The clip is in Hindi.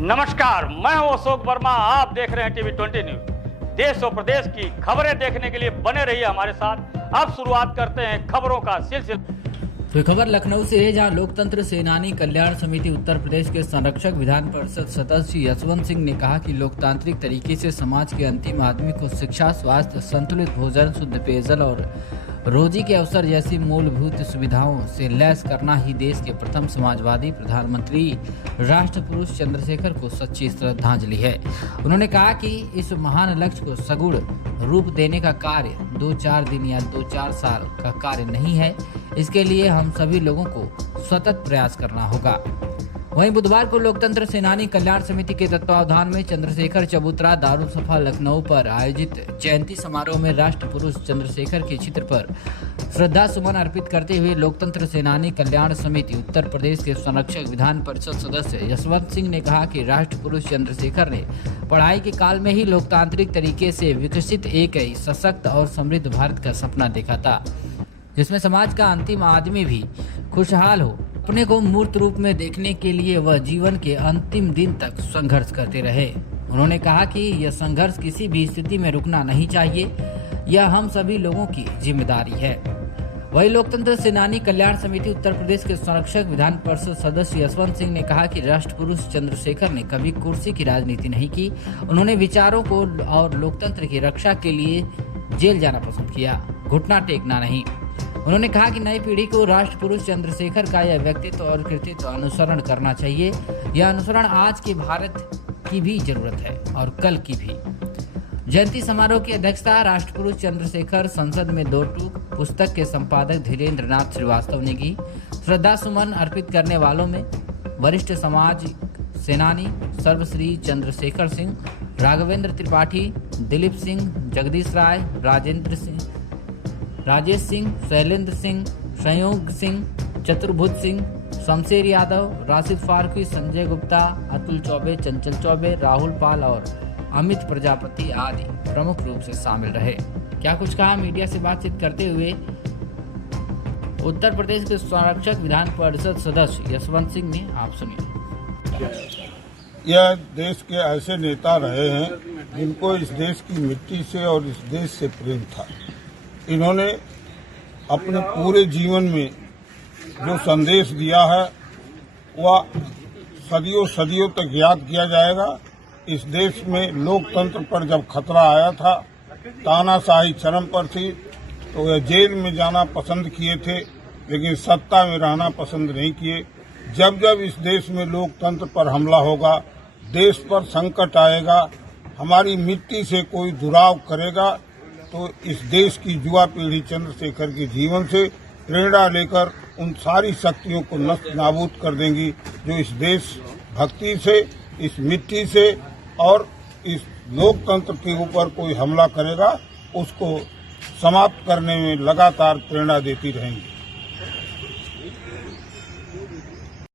नमस्कार, मैं हूं अशोक वर्मा। आप देख रहे हैं टीवी 20 न्यूज। देश और प्रदेश की खबरें देखने के लिए बने रहिए हमारे साथ। अब शुरुआत करते हैं खबरों का सिलसिला। तो खबर लखनऊ से है, जहां लोकतंत्र सेनानी कल्याण समिति उत्तर प्रदेश के संरक्षक विधान परिषद सदस्य यशवंत सिंह ने कहा कि लोकतांत्रिक तरीके से समाज के अंतिम आदमी को शिक्षा, स्वास्थ्य, संतुलित भोजन, शुद्ध पेयजल और रोजी के अवसर जैसी मूलभूत सुविधाओं से लैस करना ही देश के प्रथम समाजवादी प्रधानमंत्री राष्ट्र पुरुष चंद्रशेखर को सच्ची श्रद्धांजलि है। उन्होंने कहा कि इस महान लक्ष्य को सगुण रूप देने का कार्य 2-4 दिन या 2-4 साल का कार्य नहीं है। इसके लिए हम सभी लोगों को सतत प्रयास करना होगा। वहीं बुधवार को लोकतंत्र सेनानी कल्याण समिति के तत्वावधान में चंद्रशेखर चबूतरा दारुसफा लखनऊ पर आयोजित जयंती समारोह में राष्ट्र पुरुष चंद्रशेखर के चित्र पर श्रद्धा सुमन अर्पित करते हुए लोकतंत्र सेनानी कल्याण समिति उत्तर प्रदेश के संरक्षक विधान परिषद सदस्य यशवंत सिंह ने कहा कि राष्ट्र पुरुष चंद्रशेखर ने पढ़ाई के काल में ही लोकतांत्रिक तरीके से विकसित एक सशक्त और समृद्ध भारत का सपना देखा था, जिसमें समाज का अंतिम आदमी भी खुशहाल हो। अपने को मूर्त रूप में देखने के लिए वह जीवन के अंतिम दिन तक संघर्ष करते रहे। उन्होंने कहा कि यह संघर्ष किसी भी स्थिति में रुकना नहीं चाहिए, यह हम सभी लोगों की जिम्मेदारी है। वही लोकतंत्र सेनानी कल्याण समिति उत्तर प्रदेश के संरक्षक विधान परिषद सदस्य यशवंत सिंह ने कहा कि राष्ट्र पुरुष चंद्रशेखर ने कभी कुर्सी की राजनीति नहीं की। उन्होंने विचारों को और लोकतंत्र की रक्षा के लिए जेल जाना पसंद किया, घुटना टेकना नहीं। उन्होंने कहा कि नई पीढ़ी को राष्ट्र पुरुष चंद्रशेखर का यह व्यक्तित्व और कृतित्व अनुसरण करना चाहिए। यह अनुसरण आज के भारत की भी जरूरत है और कल की भी। जयंती समारोह की अध्यक्षता राष्ट्र पुरुष चंद्रशेखर संसद में 2 टूक पुस्तक के संपादक धीरेन्द्र नाथ श्रीवास्तव ने की। श्रद्धा सुमन अर्पित करने वालों में वरिष्ठ समाज सेनानी सर्वश्री चंद्रशेखर सिंह, राघवेंद्र त्रिपाठी, दिलीप सिंह, जगदीश राय, राजेश सिंह, शैलेंद्र सिंह, संयोग सिंह, चतुर्भुज सिंह, शमशेर यादव, राशिद फारूकी, संजय गुप्ता, अतुल चौबे, चंचल चौबे, राहुल पाल और अमित प्रजापति आदि प्रमुख रूप से शामिल रहे। क्या कुछ कहा मीडिया से बातचीत करते हुए उत्तर प्रदेश के संरक्षक विधान परिषद सदस्य यशवंत सिंह ने, आप सुनिए। यह देश के ऐसे नेता रहे हैं जिनको इस देश की मिट्टी से और इस देश से प्रेम था। इन्होंने अपने पूरे जीवन में जो संदेश दिया है वह सदियों सदियों तक याद किया जाएगा। इस देश में लोकतंत्र पर जब खतरा आया था, तानाशाही चरम पर थी, तो वह जेल में जाना पसंद किए थे, लेकिन सत्ता में रहना पसंद नहीं किए। जब जब इस देश में लोकतंत्र पर हमला होगा, देश पर संकट आएगा, हमारी मिट्टी से कोई दुराव करेगा, तो इस देश की युवा पीढ़ी चंद्रशेखर के जीवन से प्रेरणा लेकर उन सारी शक्तियों को नष्ट नाबूद कर देंगी जो इस देश भक्ति से, इस मिट्टी से और इस लोकतंत्र के ऊपर कोई हमला करेगा उसको समाप्त करने में लगातार प्रेरणा देती रहेंगी।